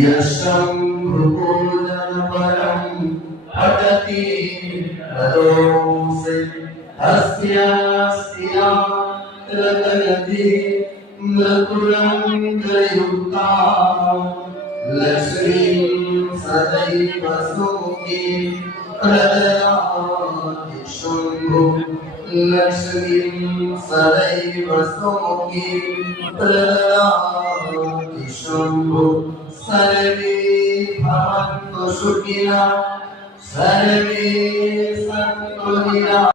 यशम्भुपूजनपरं पठति तदोऽसि अस्यास्तिया रतयति मृकुलङ्कयुक्ता लक्ष्मीं सदैव सुखीं प्रददाति शम्भु लक्ष्मीं सदैव सुखीं प्रददाति शम्भु सर्वे भवन्तु सुखिनः सर्वे सन्तु निरामयाः।